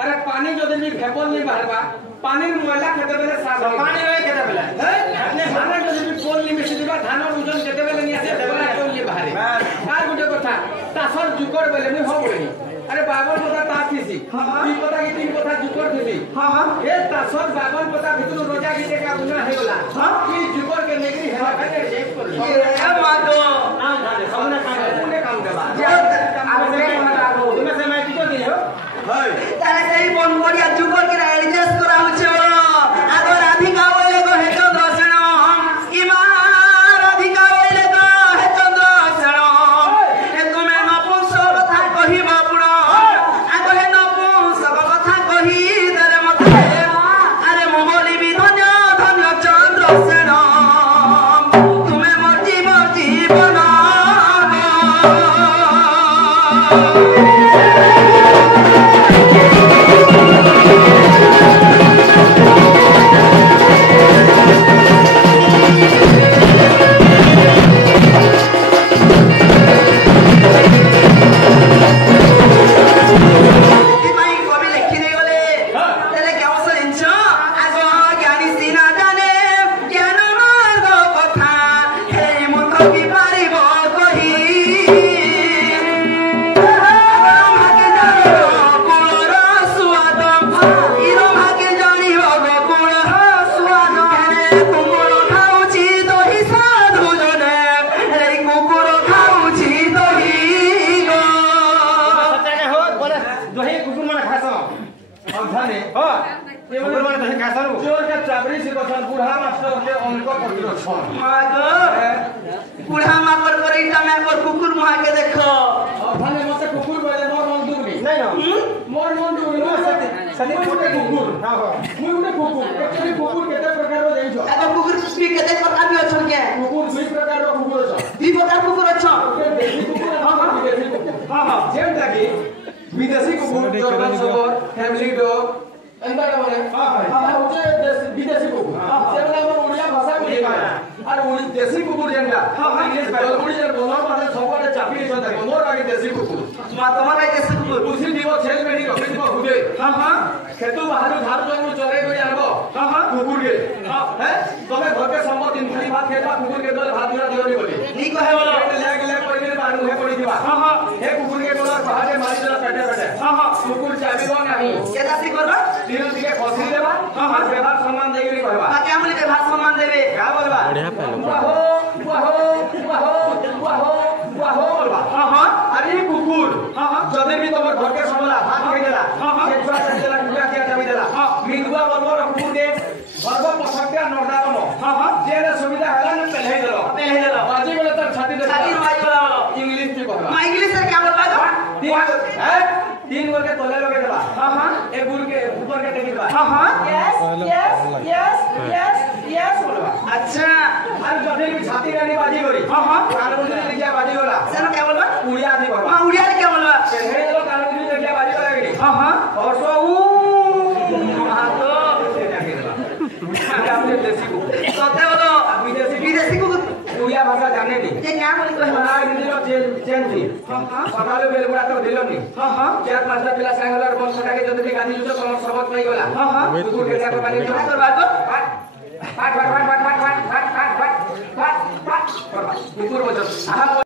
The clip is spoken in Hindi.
अरे पानी जो दिन फेपल नहीं बाहरबा पानी मोयला खेते बेले साफ पानी रे खेते बेले अपने धान जो दिन पोल नहीं मिसी दिबा धान ओजन खेते बेले नहीं आसे देबला कोन ये बाहरे कार गुटे कथा तासर जुकर बेले नहीं हो पड़ी अरे बाबन पता ताथीसी तीन पता की तीन पता जुकर थीसी हां ए तासर बाबन पता भितर रोजा की का गुना हे गला की जुकर के नेगरी हेला खाते चेक कर ए मातो ना जाने सबने काम देबा आपने लागो तुमे से मैं कितो दियो हाय तारे सही फोन करिया जुकर के एडजस्ट करा होछो आगो राधिका बोले को हे चंद्रसेन इमा राधिका बोले को हे चंद्रसेन ए तुमे नपुंसक कथा कहिबा पुरो आगो हे नपुंसक कथा कहि दरे मते अरे मोहली भी धन्य धन्य चंद्रसेन तुमे मोर जीवन बुढ़ा मापर करे इटा में पर कुकुर मुहा के देखो भने मते कुकुर बोले मोर मन दुबनी नहीं हो मोर मन दुबनी सती छोटे कुकुर हां मुई उठे कुकुर एक्चुअली कुकुर केते प्रकार रो जाई छ अब कुकुर भी केते प्रकार भी अछन के कुकुर दुई प्रकार रो कुकुर छ दुई प्रकार कुकुर अछन देसी कुकुर हां जेम ताकि विदेशी कुकुर जर्मन शोफर फैमिली डॉग एंदा माने हां होचे विदेशी कुकुर जेमला हमर ओडिया भाषा को আর উনি দেশি কুকুর যেটা ইংলিশ উনি যে বলা মানে সবরে চাপি দিছ দেখো মোর আগে দেশি কুকুর মা তোমার আগে দেশি কুকুর পুষি দিব ছেল মেডি রখি দিব হুদে খেতু বাহারু ধার জঙ্গল চরে কই আনবো কুকুর কে তবে ঘরকে সম্পদ দিন খালি ভাত খেবা কুকুর কে দলে ভাত দিলা দিওনি বলি ঠিক কহে বলো লে কই দিলে বানু হে পড়ি দিবা হে কুকুর কে দলে পাহাড়ে মারি দিলা পেটে পেটে কুকুর চাবিব নাই কেটা সি করবা দিন দিকে ফসি দেবা আর ব্যবহার সম্মান দেইনি কইবা তাকে আমলি কে ভাত সম্মান দেবে কা বলবা अरे कुकुर जदे भी तोर घर के समला भात के देला के छुआ से देला गुया के चाबी देला मिंदुआ बलवर कुकुर के गर्भ पछक्या नोडा बनो जेरे सुविधा हला न पहले देलो बाजी बोले तर छाती दे छाती माई बोला इंग्लिश में कहबा मां इंग्लिश से क्या बोलबा तीन वर्ग के तोले लगे देला एक गुर के ऊपर के टेकी बा यस बोलबा अच्छा আর যদি আমি ছাতি গানি বাজি করি কানমুন্ডি দেখিয়া বাজি গলা সেন কে বলবা উড়িয়া দি বাবা উড়িয়া কে বলবা হে গেল কানমুন্ডি দেখিয়া বাজি গলা গনি অসো উ মাতো আপনি দেশি কো সতে বলো বিদেশি কো উড়িয়া ভাষা জানে নি যে না বলি কইবা না দিলো চেঞ্জ নি সকালে বেলগুড়া তো দিলো নি চার পাঁচটা পিলা সাইহলার বংশটাকে যদি গানি যুদ্ধ তোমার সবক পাই গলা কুকুর কে দেখো পানি করবা তো কুকুর বচন